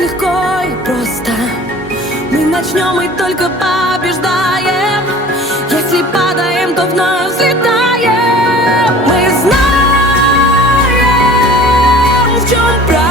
легко и просто. Мы начнем и только побеждаем. Если падаем, то вновь взлетаем. Мы знаем, в чем правда.